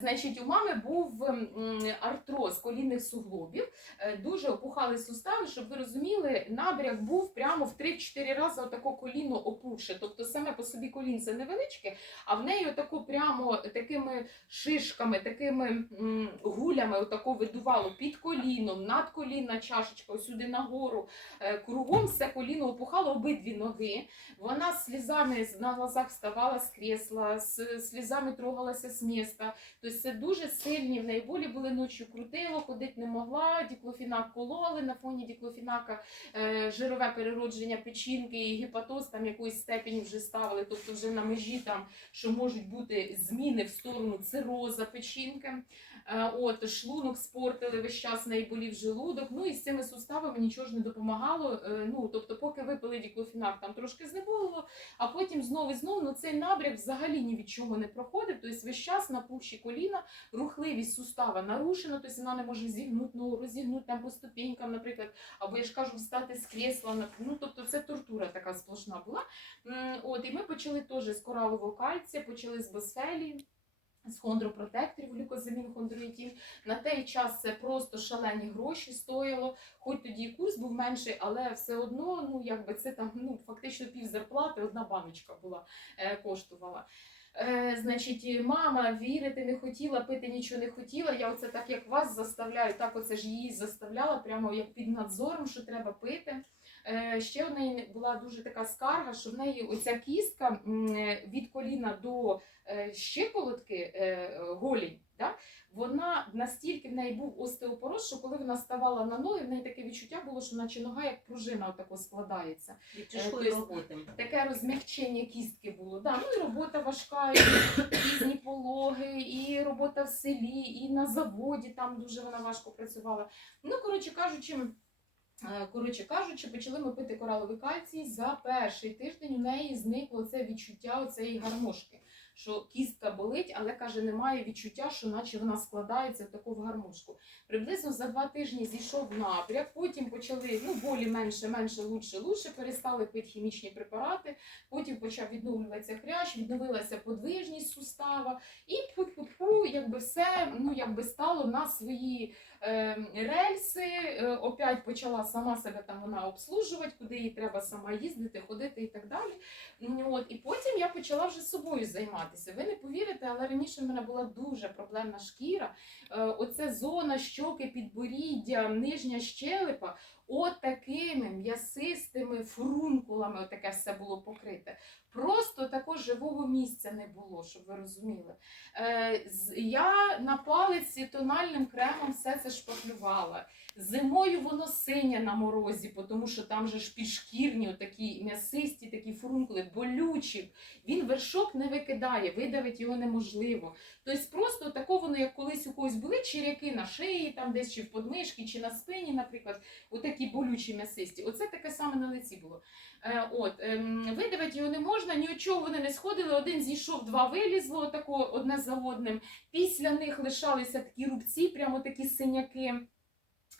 Значить, у мами був артроз колінних суглобів, е, дуже опухали сустави, щоб ви розуміли, набряк був прямо в 3-4 рази отако коліно опухше. Тобто саме по собі колінце невеличке, а в неї отако прямо такими шишками, такими гулями отако видувало під коліном, надколінна чашечка, сюди нагору. Е, Кругом все коліно опухало обидві ноги. Вона з слізами на глазах вставала з крісла, з слізами трогалася з міста. Тобто це дуже сильні в неї болі були ночі, крутило, ходити не могла, діклофінак кололи на фоні діклофінака, е, жирове переродження печінки і гепатоз там якоїсь степені вже ставили, тобто вже на межі там, що можуть бути зміни в сторону цироза печінки. Е, От шлунок спортили весь час в неї болів желудок. Ну і з цими суставами нічого ж не допомагало. Е, Ну тобто, поки випили діклофінак, там трошки знеболило, а потім знову і знову ну, цей набряк взагалі ні від чого не проходив. Тобто весь час напухші коліна, рухливість сустава нарушена, тобто вона не може зігнути ногу, розігнути там по ступенькам, наприклад, або я ж кажу, встати з крісла. на- Ну тобто це тортура така сплошна була. От і ми почали теж з коралового кальція, почали з босфелії. З хондропротекторів, глюкозамін, хондроїтін. На той час це просто шалені гроші стоїло. Хоч тоді і курс був менший, але все одно, ну якби це там ну фактично пів зарплати, одна баночка була е, коштувала. Е, значить, мама вірити не хотіла, пити нічого не хотіла. Я оце так як вас заставляю, так оце ж її заставляла, прямо як під надзором, що треба пити. Е, ще в неї була дуже така скарга, що в неї оця кістка від коліна до е, щиколотки е, голінь, да? Вона настільки в неї був остеопороз, що коли вона ставала на ноги, в неї таке відчуття було, що наче нога як пружина отако складається. Від тяжкої роботи. Таке розмягчення кістки було. Да, ну і робота важка, і різні пологи, і робота в селі, і на заводі там дуже вона важко працювала. Ну, коротше кажучи. е, Коротше кажучи, почали ми пити кораловий кальцій. За перший тиждень у неї зникло це відчуття оцеї гармошки, що кістка болить, але каже, немає відчуття, що наче вона складається в таку в гармошку. Приблизно за два тижні зійшов напряг, потім почали ну, болі менше, менше, лучше, лучше, перестали пити хімічні препарати, потім почав відновлюватися хрящ, відновилася подвижність сустава, і пу-пу-пу, якби все ну, якби стало на свої рельси. Е, опять почала сама себе там вона обслужувати, куди їй треба сама їздити, ходити і так далі. От, і потім я почала вже собою займатися. Ви не повірите, але раніше в мене була дуже проблемна шкіра. Е, оце зона щоки, підборіддя, нижня щелепа. От такими м'ясистими фрункулами отаке все було покрите. Просто такого живого місця не було, щоб ви розуміли. Е, я на палиці тональним кремом все це шпаклювала. Зимою воно синє на морозі, тому що там же ж підшкірні, такі м'ясисті, такі фрункули, болючі. Він вершок не викидає, видавити його неможливо. Тобто просто тако воно, як колись у когось були черяки на шиї, там десь чи в подмишки, чи на спині, наприклад, отакі болючі м'ясисті. Оце таке саме на лиці було. Е, от, ем, видавити його не можна, ні чого вони не сходили. Один зійшов, два вилізло, отако, одне за одним. Після них лишалися такі рубці, прямо такі синяки.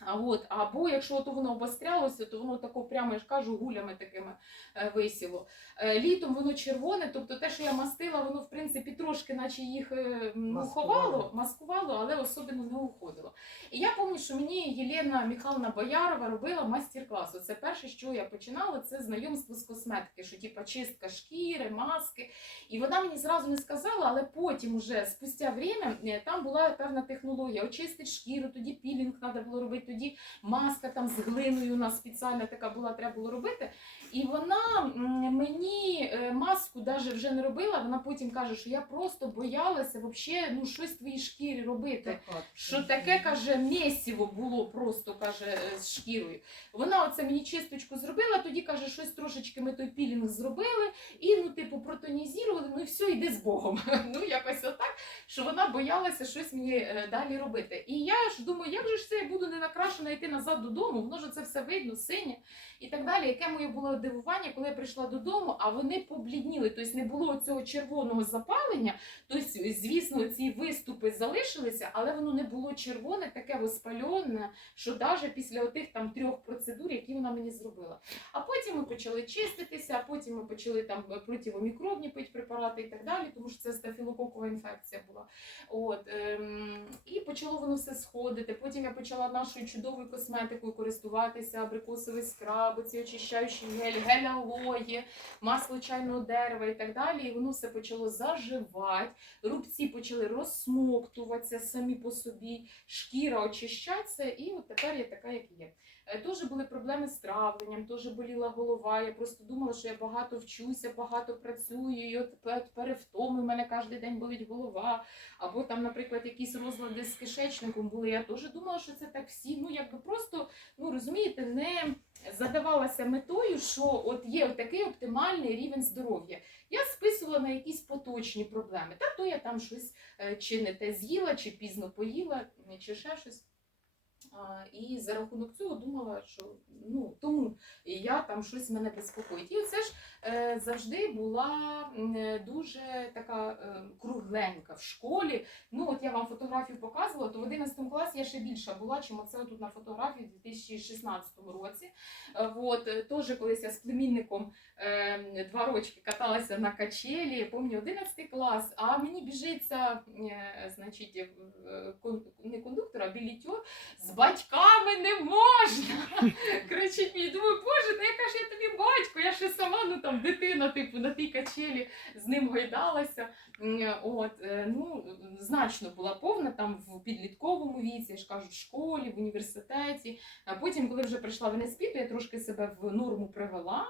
От, або якщо от воно обострялося, то воно тако прямо, я ж кажу, гулями такими е, висіло. Е, літом воно червоне, тобто те, що я мастила, воно в принципі трошки, наче їх е, ну, Маскувало. ховало, маскувало, але особливо не уходило. І я пам'ятаю, що мені Єлена Михайловна Боярова робила майстер-клас. Це перше, що я починала, це знайомство з косметики, що типа чистка шкіри, маски. І вона мені зразу не сказала, але потім, уже спустя время, там була певна технологія. Очистити шкіру, тоді пілінг треба було робити, тоді маска там з глиною у нас спеціальна така була, треба було робити. І вона мені е, маску даже вже не робила. Вона потім каже, що я просто боялася вообще, ну щось твоїй шкірі робити. Що таке каже місіво було просто каже е, з шкірою. Вона оце мені чисточку зробила, тоді каже, щось трошечки ми той пілінг зробили, і ну, типу, протонізували, ну і все, йди з Богом. Ну, якось отак, що вона боялася щось мені е, далі робити. І я ж думаю, як же ж це я буду не на накрашена йти назад додому, воно ж це все видно, синє і так далі. Яке моє було дивування, коли я прийшла додому, а вони поблідніли. Тобто не було цього червоного запалення. Тобто, звісно, ці виступи залишилися, але воно не було червоне, таке воспальоне, що навіть після отих там трьох процедур, які вона мені зробила. А потім ми почали чиститися, а потім ми почали там противомікробні пити препарати і так далі, тому що це стафілококова інфекція була. От, ем, і почало воно все сходити. Потім я почала нашою чудовою косметикою користуватися, абрикосовий скраб, ці очищаючі гель, гель алої, масло чайного дерева і так далі. І воно все почало заживати, рубці почали розсмоктуватися самі по собі, шкіра очищатися, і от тепер я така, як є. Е, Теж були проблеми з травленням, теж боліла голова. Я просто думала, що я багато вчуся, багато працюю, і от пе- перевтоми в мене кожен день болить голова. Або там, наприклад, якісь розлади з кишечником були. Я теж думала, що це так всі. Ну якби просто ну розумієте, не задавалася метою, що от є такий оптимальний рівень здоров'я. Я списувала на якісь поточні проблеми. Та то я там щось е, чи не те з'їла, чи пізно поїла, чи ще щось. І за рахунок цього думала, що ну тому я там щось мене безпокоїть. І це ж е, завжди була е, дуже така е, кругленька в школі. Ну от я вам фотографію показувала, то в 11 класі я ще більша була, чим оце тут на фотографії в 2016 році. Е, От е, теж колись я з племінником е, два рочки каталася на качелі, пам'ятаю 11 клас, а мені біжиться, е, значить, не кондуктор, а білітьор з батьками не можна. Кричить мені, думаю, боже, та яка ж я тобі батько? Я ще сама, ну там дитина, типу, на тій качелі з ним гойдалася. От, е, ну, значно була повна там в підлітковому віці, я ж кажу, в школі, в університеті. А потім, коли вже прийшла в НСП, то я трошки себе в норму привела.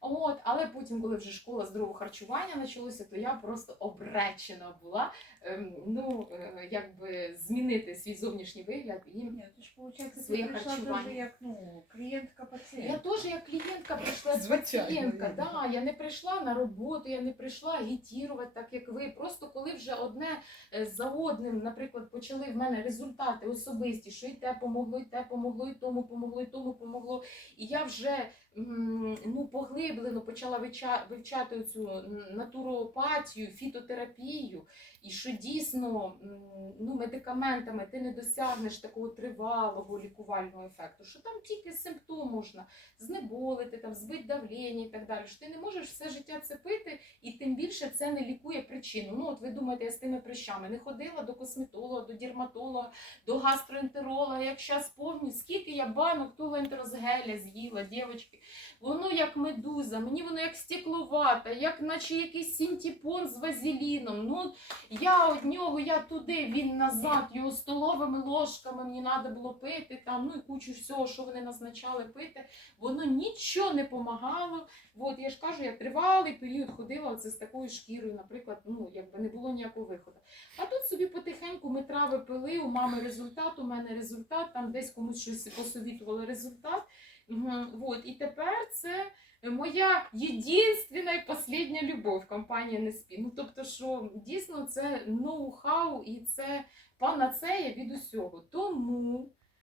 От, але потім, коли вже школа здорового харчування почалося, то я просто обречена була ем, ну, е, якби змінити свій зовнішній вигляд і Ні, то ж виходить, Своє ти харчування. як ну, клієнтка Я теж як клієнтка прийшла як Звичайно, Да, я не прийшла на роботу, я не прийшла агітувати, так як ви. Просто коли вже одне е, за одним, наприклад, почали в мене результати особисті, що і те помогло, і те помогло, і тому помогло, і тому помогло. І я вже ну, поглиблено почала вивчати цю натуропатію, фітотерапію. І що дійсно ну, медикаментами ти не досягнеш такого тривалого лікувального ефекту, що там тільки симптом можна знеболити, там, збити давлення і так далі. Що ти не можеш все життя це пити, і тим більше це не лікує причину. Ну, от ви думаєте, я з тими прищами не ходила до косметолога, до дерматолога, до гастроентеролога. Як зараз повню, скільки я банок того ентерозгеля з'їла, дівчатки. Воно як медуза, мені воно як стекловата, як наче якийсь синтепон з вазеліном. Ну, я од нього, я туди, він назад, його столовими ложками мені треба було пити, там, ну і кучу всього, що вони назначали пити. Воно нічого не допомагало. От я ж кажу, я тривалий період ходила оце з такою шкірою, наприклад, ну якби не було ніякого виходу. А тут собі потихеньку ми трави пили, у мами результат, у мене результат, там десь комусь щось посовітували результат. Мгм, Вот. І тепер це моя єдинственна і последня любов компанія Неспі. Ну тобто, що дійсно це ноу-хау і це панацея від усього. Тому